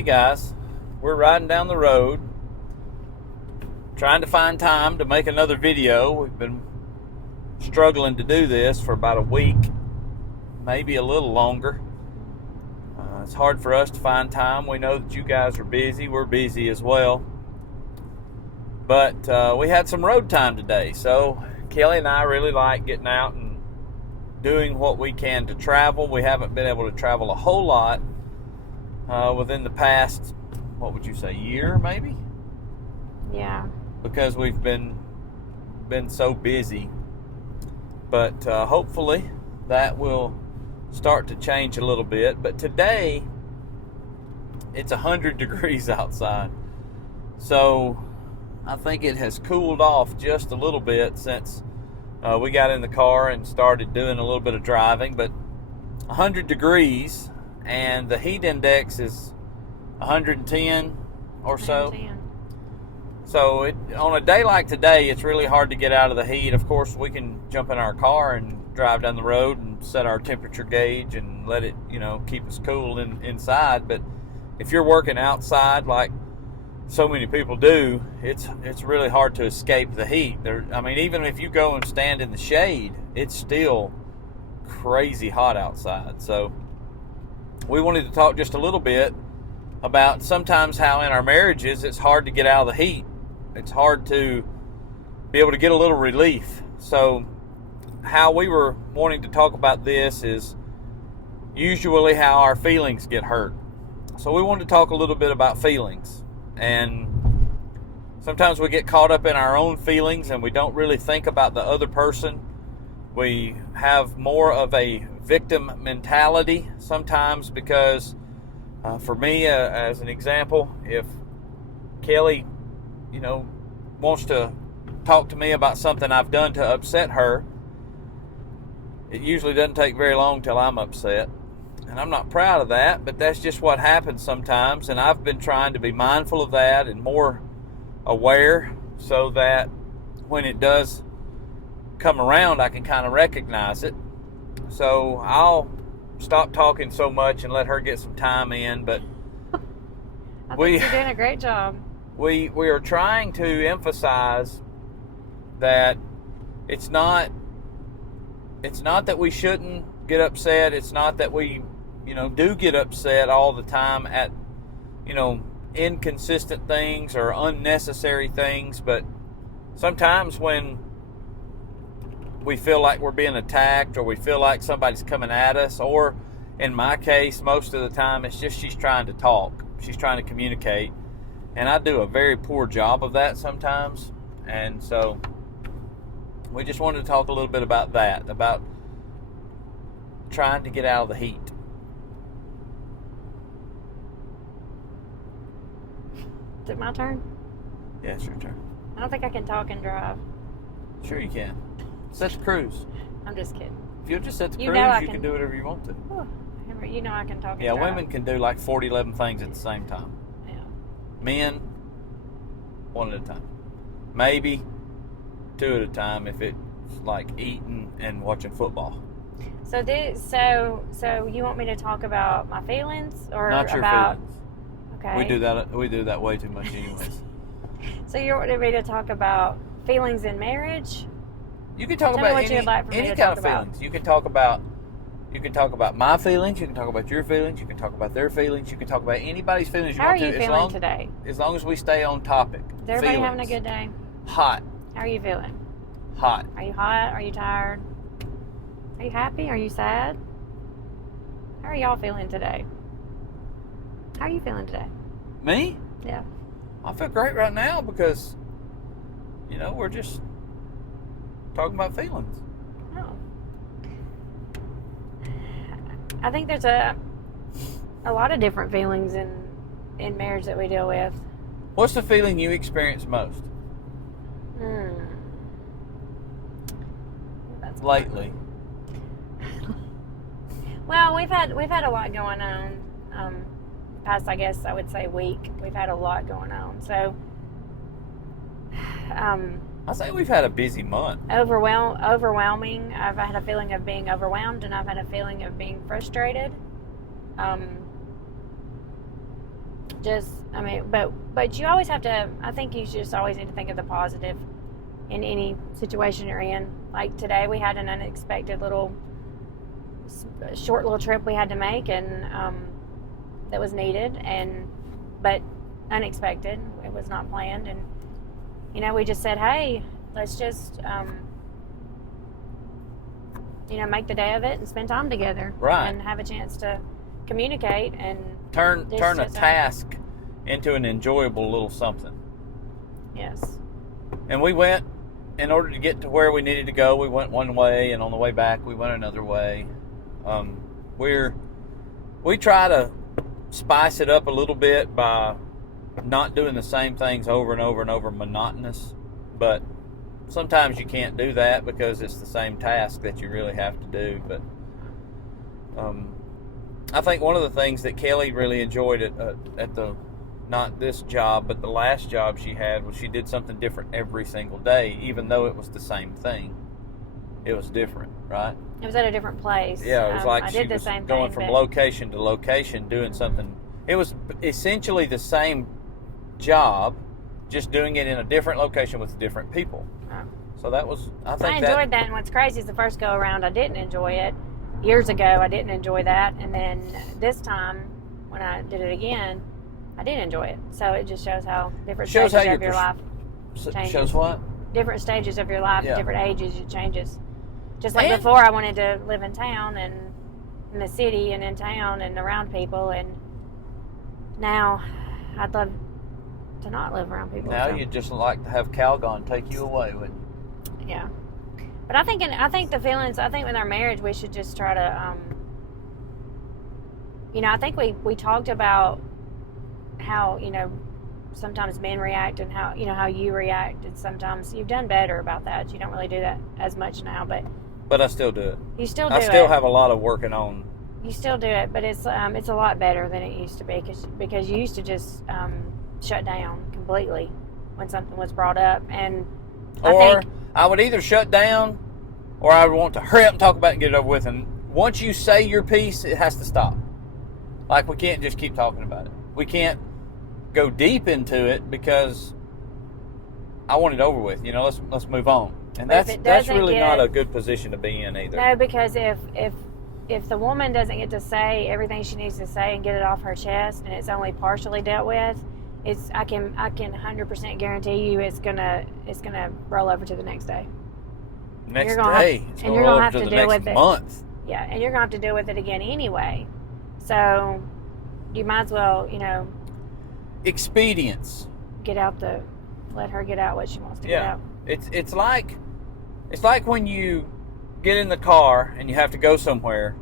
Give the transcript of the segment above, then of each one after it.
Hey guys, we're riding down the road trying to find time to make another video. We've been struggling to do this for about a week, maybe a little longer. It's hard for us to find time. We know that you guys are busy. We're busy as well. But we had some road time today. So Kelly and I really like getting out and doing what we can to travel. We haven't been able to travel a whole lot within the past, what would you say, year maybe? Yeah. Because we've been so busy. But hopefully that will start to change a little bit. But today it's 100 degrees outside. So I think it has cooled off just a little bit since we got in the car and started doing a little bit of driving. But 100 degrees, and the heat index is 110 or so. 110. So on a day like today, it's really hard to get out of the heat. Of course, we can jump in our car and drive down the road and set our temperature gauge and let it, keep us cool inside. But if you're working outside like so many people do, it's really hard to escape the heat. Even if you go and stand in the shade, it's still crazy hot outside. So we wanted to talk just a little bit about sometimes how in our marriages it's hard to get out of the heat. It's hard to be able to get a little relief. So how we were wanting to talk about this is usually how our feelings get hurt. So we wanted to talk a little bit about feelings. And sometimes we get caught up in our own feelings and we don't really think about the other person. We have more of a victim mentality sometimes because, for me, as an example, if Kelly, wants to talk to me about something I've done to upset her, it usually doesn't take very long till I'm upset. And I'm not proud of that, but that's just what happens sometimes. And I've been trying to be mindful of that and more aware so that when it does come around, I can kind of recognize it. So I'll stop talking so much and let her get some time in. But I think you're doing a great job. We are trying to emphasize that it's not that we shouldn't get upset. It's not that we do get upset all the time at inconsistent things or unnecessary things. But sometimes when we feel like we're being attacked or we feel like somebody's coming at us, or in my case, most of the time it's just she's trying to talk. She's trying to communicate. And I do a very poor job of that sometimes. And so we just wanted to talk a little bit about that, about trying to get out of the heat. Is it my turn? Yeah, it's your turn. I don't think I can talk and drive. Sure you can. Set the cruise. I'm just kidding. If you'll just set the cruise, you can do whatever you want to. You know I can talk and Yeah, drive. women can do like 11 things at the same time. Yeah. Men, one at a time. Maybe two at a time if it's like eating and watching football. So you want me to talk about my feelings or Not your about feelings. Okay. We do that way too much anyways. So you want me to talk about feelings in marriage? You can talk Tell me about what you'd like for me any to kind talk of about. feelings. You can talk about my feelings, you can talk about your feelings, you can talk about their feelings, you can talk about anybody's feelings you How are want to. you feeling today? As long as we stay on topic. Is everybody Feelings. having a good day? Hot. How are you feeling? Hot. Are you hot? Are you tired? Are you happy? Are you sad? How are y'all feeling today? How are you feeling today? Me? Yeah. I feel great right now because, we're just talking about feelings. Oh. I think there's a lot of different feelings in marriage that we deal with. What's the feeling you experience most? That's lately? Well, we've had a lot going on. Past, I guess I would say week. We've had a lot going on. So, I say we've had a busy month. Overwhelming. I've had a feeling of being overwhelmed, and I've had a feeling of being frustrated. but you always have to, I think you just always need to think of the positive in any situation you're in. Like today we had an unexpected short little trip we had to make, and that was needed, but unexpected. It was not planned, and we just said, hey, let's just make the day of it and spend time together, right, and have a chance to communicate and turn a task into an enjoyable little something. Yes. And we went, in order to get to where we needed to go, we went one way, and on the way back we went another way. We try to spice it up a little bit by not doing the same things over and over and over, monotonous, but sometimes you can't do that because it's the same task that you really have to do. But I think one of the things that Kelly really enjoyed at the, not this job, but the last job she had, was she did something different every single day, even though it was the same thing. It was different, right? It was at a different place. Yeah, it was like I she did the was same going thing, from location to location, doing something. It was essentially the same job, just doing it in a different location with different people. Oh. So that was, I I enjoyed that, and what's crazy is the first go around I didn't enjoy it. Years ago I didn't enjoy that, and then this time when I did it again, I did enjoy it. So it just shows how different stages of your life changes. Shows what? Different stages of your life, Yeah. different ages, it changes. Just like And before, I wanted to live in town and in the city and in town and around people, and now I'd love to not live around people. Now so. you'd just like to have Calgon take you away with. Yeah, but I think the feelings. I think with our marriage, we should just try to. I think we talked about how sometimes men react, and how you react, and sometimes you've done better about that. You don't really do that as much now, but I still do it. You still do it. I still have a lot of working on. You still do it, but it's a lot better than it used to be, because you used to just shut down completely when something was brought up, and I would either shut down, or I would want to hurry up and talk about it and get it over with. And once you say your piece, it has to stop. Like, we can't just keep talking about it. We can't go deep into it because I want it over with. Let's move on. And that's really not a good position to be in either. No, because if the woman doesn't get to say everything she needs to say and get it off her chest, and it's only partially dealt with, I can 100% guarantee you it's gonna roll over to the next day. Next day, it's going to roll over to the next month. Yeah, and you're gonna have to deal with it again anyway. So you might as well, expedience. Let her get out what she wants to get out. It's like when you get in the car and you have to go somewhere.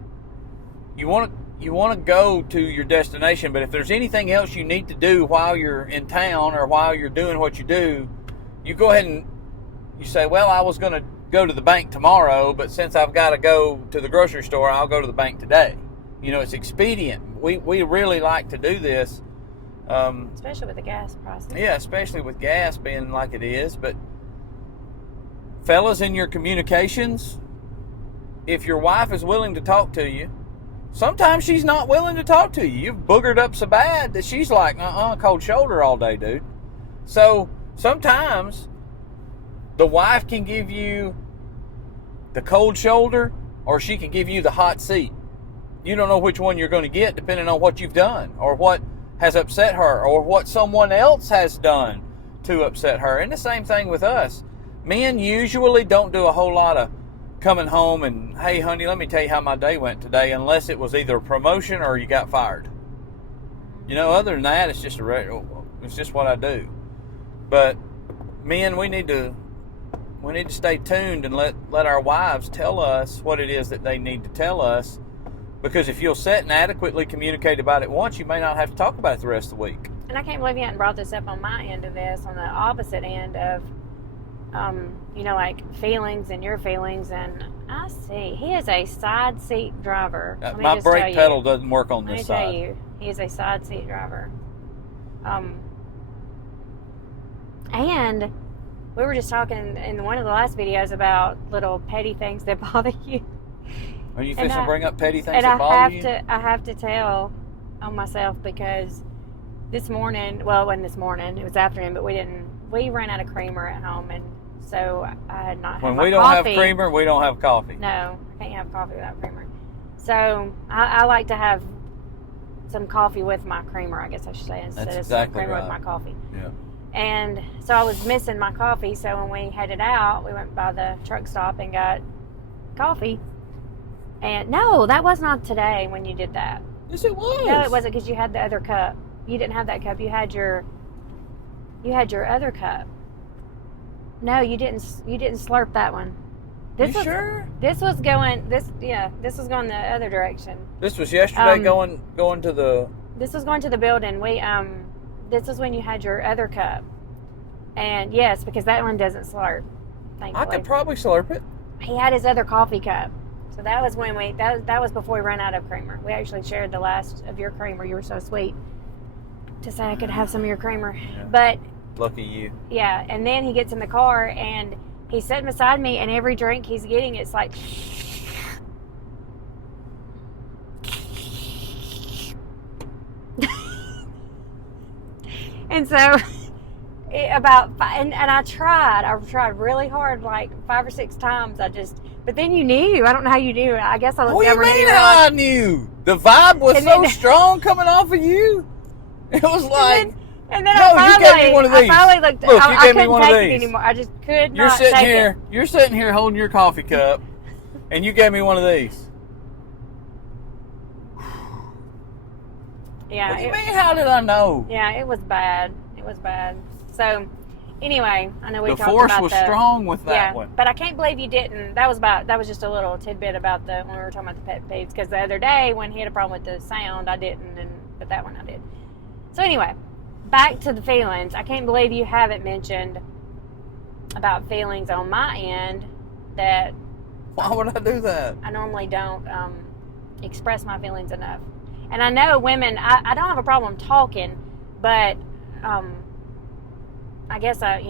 You want to go to your destination, but if there's anything else you need to do while you're in town or while you're doing what you do, you go ahead and you say, well, I was going to go to the bank tomorrow, but since I've got to go to the grocery store, I'll go to the bank today. It's expedient. We really like to do this. Especially with the gas prices. Yeah, especially with gas being like it is. But fellas, in your communications, if your wife is willing to talk to you, sometimes she's not willing to talk to you. You've boogered up so bad that she's like, cold shoulder all day, dude. So sometimes the wife can give you the cold shoulder, or she can give you the hot seat. You don't know which one you're going to get depending on what you've done, or what has upset her, or what someone else has done to upset her. And the same thing with us. Men usually don't do a whole lot of coming home and, hey, honey, let me tell you how my day went today, unless it was either a promotion or you got fired. Other than that, it's just what I do. But men, we need to stay tuned and let our wives tell us what it is that they need to tell us. Because if you'll sit and adequately communicate about it once, you may not have to talk about it the rest of the week. And I can't believe you hadn't brought this up on my end of this, on the opposite end of, like feelings and your feelings. And I see, he is a side seat driver. My brake pedal doesn't work on this side. Let me tell you, he is a side seat driver. And we were just talking in one of the last videos about little petty things that bother you. Are you fixing to bring up petty things that bother you? I have to tell on myself, because this morning, well, it wasn't this morning, it was afternoon, but we ran out of creamer at home, and so I had not had When my we don't coffee. have creamer, we don't have coffee. No, I can't have coffee without creamer. So I like to have some coffee with my creamer, I guess I should say, instead That's of exactly some creamer with right. my coffee. Yeah. And so I was missing my coffee, so when we headed out, we went by the truck stop and got coffee. And no, that was not today when you did that. Yes, it was. No, it wasn't, because you had the other cup. You didn't have that cup. You had your other cup. No, you didn't slurp that one. You sure? This was going the other direction. This was yesterday going to the... This was going to the building. This is when you had your other cup. And yes, because that one doesn't slurp. Thankfully. I could probably slurp it. He had his other coffee cup. So that was when that was before we ran out of creamer. We actually shared the last of your creamer. You were so sweet to say I could have some of your creamer. Yeah. But Lucky you. yeah, and then he gets in the car and he's sitting beside me, and every drink he's getting, it's like and so and I tried really hard, like 5 or 6 times. But then you knew. I don't know how you knew. I guess I looked What do you over and mean you were how I like, knew? The vibe was And so then- strong coming off of you. It was like... and then No, I you gave me one of these. finally looked. Look, you I gave me couldn't one of take it these. anymore. I just could You're not sitting take here. it. You're sitting here holding your coffee cup, and you gave me one of these. Yeah. What do you mean? How did I know? Yeah, it was bad. It was bad. So, anyway, I know we The talked force about was the, strong with that yeah, one. but I can't believe you didn't. That was just a little tidbit about when we were talking about the pet peeves. Because the other day when he had a problem with the sound, I didn't, but that one I did. So anyway, back to the feelings. I can't believe you haven't mentioned about feelings on my end that Why would I do that? I normally don't express my feelings enough. And I know women, I don't have a problem talking, but I guess I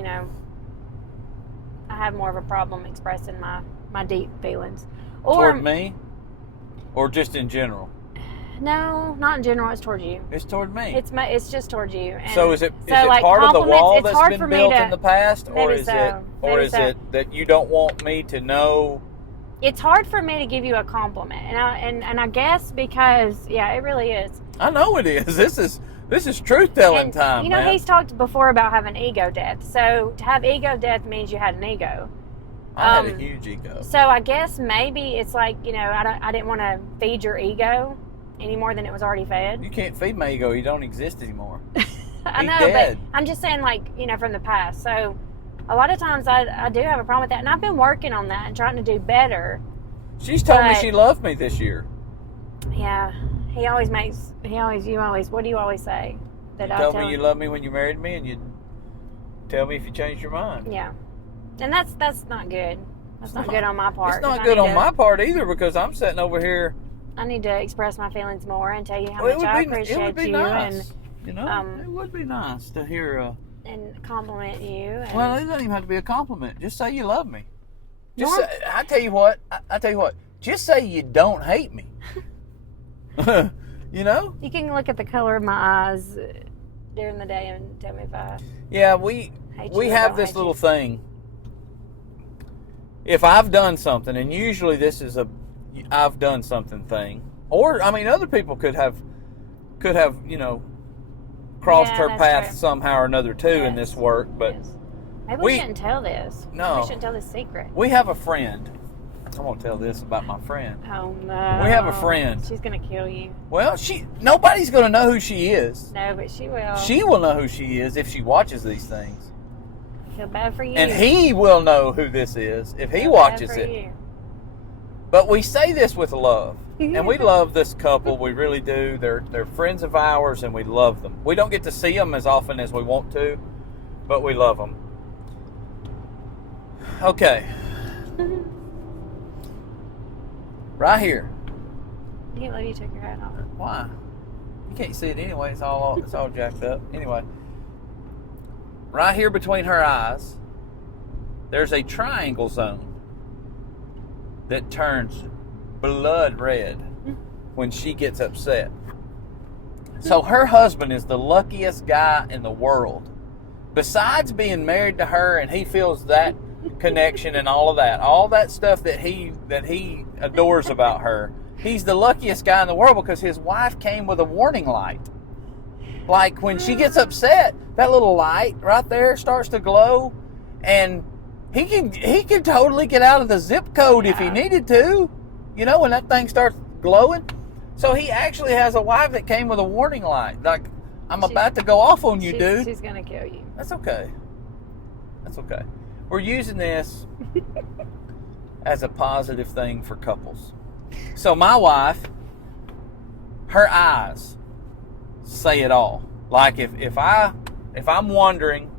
have more of a problem expressing my deep feelings. Toward me? Or just in general? No, not in general. It's towards you. It's toward me. It's just towards you. And So is it like, part of the compliments, wall it's that's hard been for me built to- in the past, or maybe is so. it, or Maybe is so. it that you don't want me to know? It's hard for me to give you a compliment, and I guess because it really is. I know it is. This is truth telling And, time. you know, man. he's talked before about having ego death. So to have ego death means you had an ego. I had a huge ego. So I guess maybe it's like, I didn't want to feed your ego any more than it was already fed. You can't feed my ego. You don't exist anymore. I He's know, dead. but I'm just saying, like, from the past. So a lot of times I do have a problem with that, and I've been working on that and trying to do better. She's told me But- she loved me this year. Yeah, you always, what do you always say? That You I told tell me you him? loved me when you married me, and you'd tell me if you changed your mind. Yeah, and that's not good. That's not good on my part. It's not 'cause I good need on to- my part either, because I'm sitting over here. I need to express my feelings more and tell you how Well, much I it appreciate would be you nice. You know, um, it would be nice to hear. and compliment you. And, Well, it doesn't even have to be a compliment. Just say you love me. Just Norm- say, I tell you what. I tell you what. Just say you don't hate me. You know? you can look at the color of my eyes during the day and tell me if I Yeah, we hate we you or have don't this hate little you. thing. If I've done something, and usually this is I've done something thing, or I mean, other people could have crossed Yeah, her that's path true. somehow or another too in this Yes, work. But yes. Maybe we- we shouldn't tell this. No. We shouldn't tell this secret. we have a friend. I want to tell this about my friend. Oh no. We have a friend. She's gonna kill you. Well, nobody's going to know who she is. No, but she will. She will know who she is if she watches these things. I feel bad for you. And he will know who this is if he Feel bad watches for it. you. But we say this with love. And we love this couple. We really do. They're friends of ours, and we love them. We don't get to see them as often as we want to, but we love them. Okay. Right here. I can't believe you took your hat off. Why? You can't see it anyway. It's all jacked up. Anyway. Right here between her eyes, there's a triangle zone that turns blood red when she gets upset. So her husband is the luckiest guy in the world. Besides being married to her, and he feels that connection and all that stuff that he adores about her, he's the luckiest guy in the world because his wife came with a warning light. Like when she gets upset, that little light right there starts to glow, and he can totally get out of the zip code if he needed to. You know, when that thing starts glowing. So he actually has a wife that came with a warning light. Like, I'm about to go off on you, dude. She's gonna kill you. That's okay. That's okay. We're using this as a positive thing for couples. So my wife, her eyes say it all. Like if I'm wondering,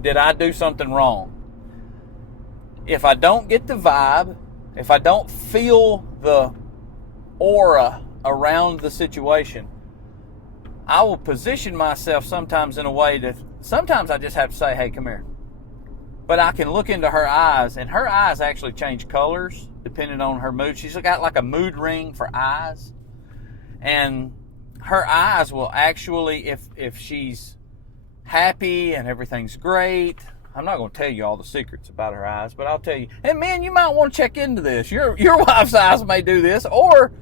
did I do something wrong? If I don't get the vibe, if I don't feel the aura around the situation, I will position myself sometimes in a way that sometimes I just have to say, hey, come here. But I can look into her eyes, and her eyes actually change colors depending on her mood. She's got like a mood ring for eyes. And her eyes will actually, if she's happy and everything's great, I'm not going to tell you all the secrets about her eyes, but I'll tell you. And man, you might want to check into this. Your wife's eyes may do this, or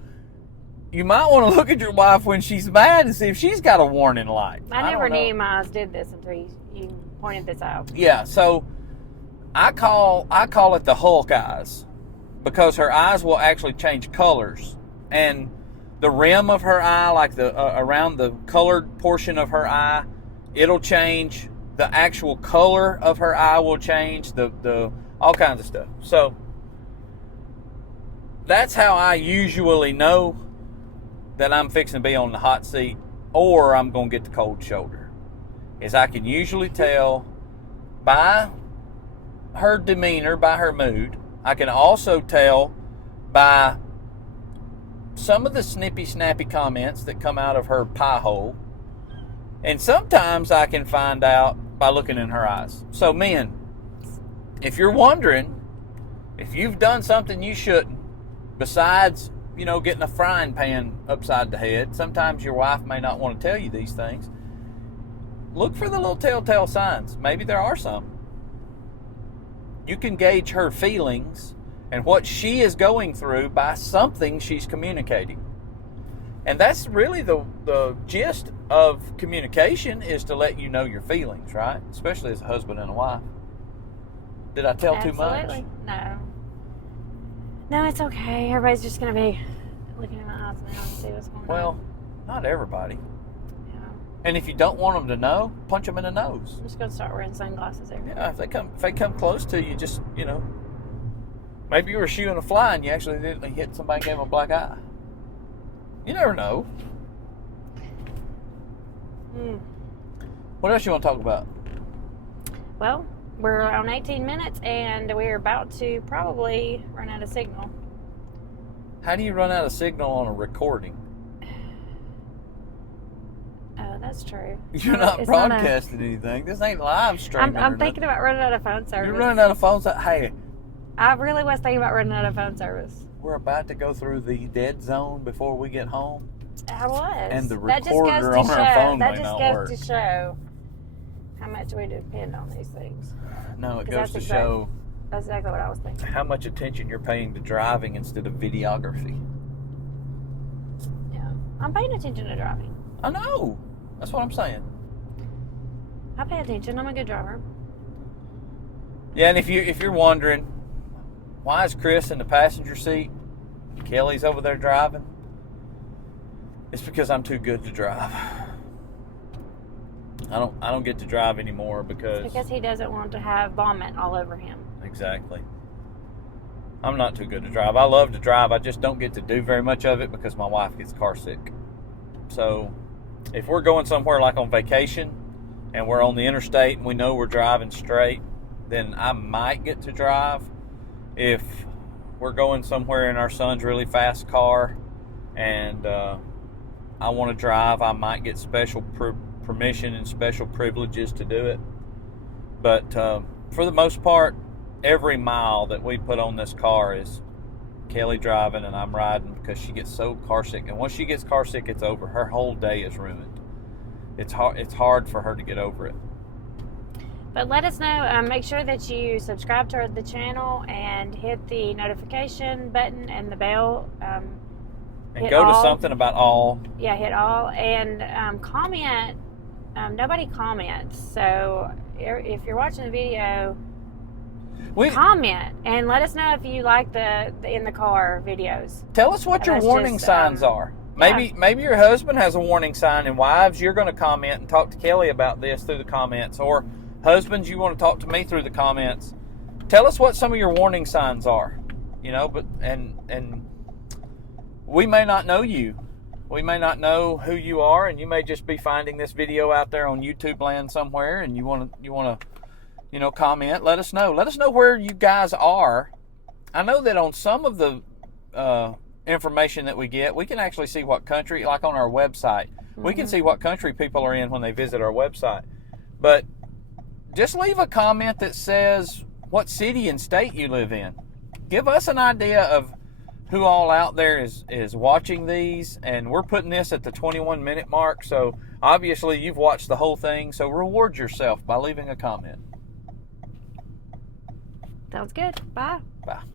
you might want to look at your wife when she's mad and see if she's got a warning light. I never knew my eyes did this until you pointed this out. Yeah, so I call it the Hulk eyes because her eyes will actually change colors, and the rim of her eye, like the around the colored portion of her eye, it'll change. The actual color of her eye will change. The all kinds of stuff. So that's how I usually know that I'm fixing to be on the hot seat or I'm going to get the cold shoulder. Is I can usually tell by her demeanor, by her mood. I can also tell by some of the snippy, snappy comments that come out of her pie hole. And sometimes I can find out by looking in her eyes. So men, if you're wondering if you've done something you shouldn't, besides, getting a frying pan upside the head, sometimes your wife may not want to tell you these things. Look for the little telltale signs. Maybe there are some. You can gauge her feelings and what she is going through by something she's communicating. And that's really the gist of communication, is to let you know your feelings, right? Especially as a husband and a wife. Did I tell too much? Absolutely. No, it's okay. Everybody's just going to be looking in my eyes now and see what's going on. Well, not everybody. Yeah. And if you don't want them to know, punch them in the nose. I'm just going to start wearing sunglasses every day. Yeah, if they come close to you, just, maybe you were shooing a fly and you actually didn't hit somebody and gave them a black eye. You never know. What else you want to talk about? Well, we're on 18 minutes and we're about to probably run out of signal. How do you run out of signal on a recording? Oh, that's true. You're not broadcasting anything. This ain't live streaming. I'm thinking about running out of phone service. You're running out of phone service. Hey. I really was thinking about running out of phone service. We're about to go through the dead zone before we get home. I was. And the recorder on our phone may not work. That just goes to show how much we depend on these things. No, it goes to show. That's exactly what I was thinking. How much attention you're paying to driving instead of videography. Yeah. I'm paying attention to driving. I know. That's what I'm saying. I pay attention. I'm a good driver. Yeah, and if you're wondering, why is Chris in the passenger seat? Kelly's over there driving. It's because I'm too good to drive. I don't get to drive anymore because he doesn't want to have vomit all over him. Exactly. I'm not too good to drive. I love to drive. I just don't get to do very much of it because my wife gets car sick. So if we're going somewhere like on vacation and we're on the interstate and we know we're driving straight, then I might get to drive. If we're going somewhere in our son's really fast car and I want to drive, I might get special permission and special privileges to do it. But for the most part, every mile that we put on this car is Kelly driving and I'm riding because she gets so car sick. And once she gets car sick, it's over. Her whole day is ruined. It's hard for her to get over it. But let us know. Make sure that you subscribe to the channel and hit the notification button and the bell. And go to something about all. Yeah, hit all. And comment. Nobody comments. So if you're watching the video, comment and let us know if you like the in the car videos. Tell us what your warning signs are. Maybe your husband has a warning sign, and wives, you're going to comment and talk to Kelly about this through the comments, or husbands, you want to talk to me through the comments. Tell us what some of your warning signs are, but and we may not know you. We may not know who you are, and you may just be finding this video out there on YouTube land somewhere, and you want to comment. Let us know. Let us know where you guys are. I know that on some of the information that we get, we can actually see what country, like on our website. Mm-hmm. We can see what country people are in when they visit our website. But just leave a comment that says what city and state you live in. Give us an idea of who all out there is watching these, and we're putting this at the 21-minute mark, so obviously you've watched the whole thing, so reward yourself by leaving a comment. Sounds good. Bye. Bye.